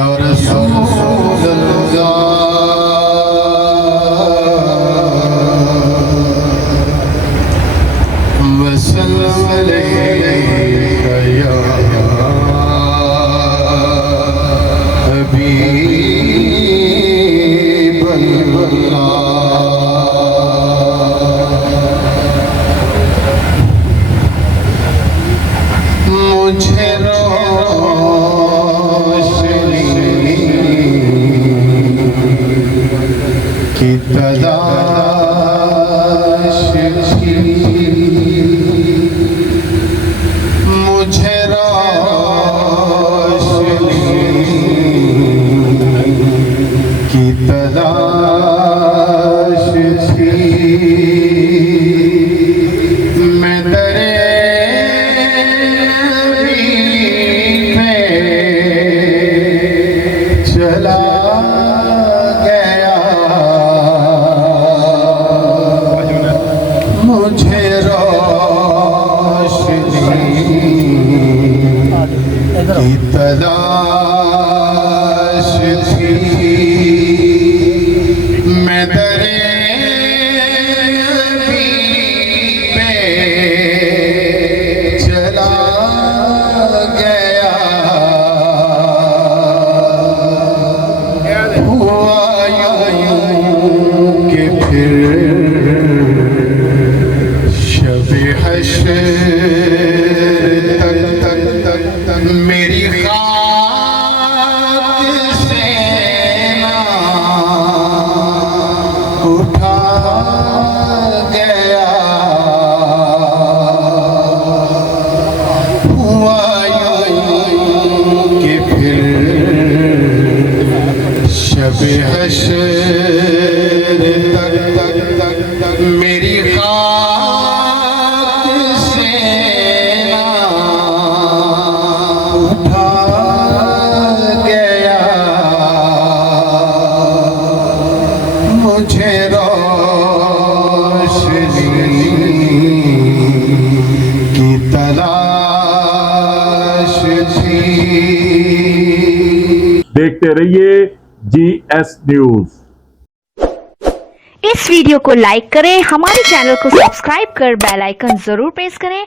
या रसूल अल्लाह वसल्लम अलैका या हबीब अल्लाह। मुझे की तलाश थी, मुझे रोशनी की तलाश थी। मैं दरे पे चला मुझे रोशनी की तलाश थी। मैं दरे पे चला गया, हुआ यूं कि फिर मेरी खाक से ना उठा गया, हुआ यूं कि फिर शब हश्र तक मेरी मुझे रोशनी की तलाश थी। देखते रहिए GS न्यूज। इस वीडियो को लाइक करें, हमारे चैनल को सब्सक्राइब कर बेल आइकन जरूर प्रेस करें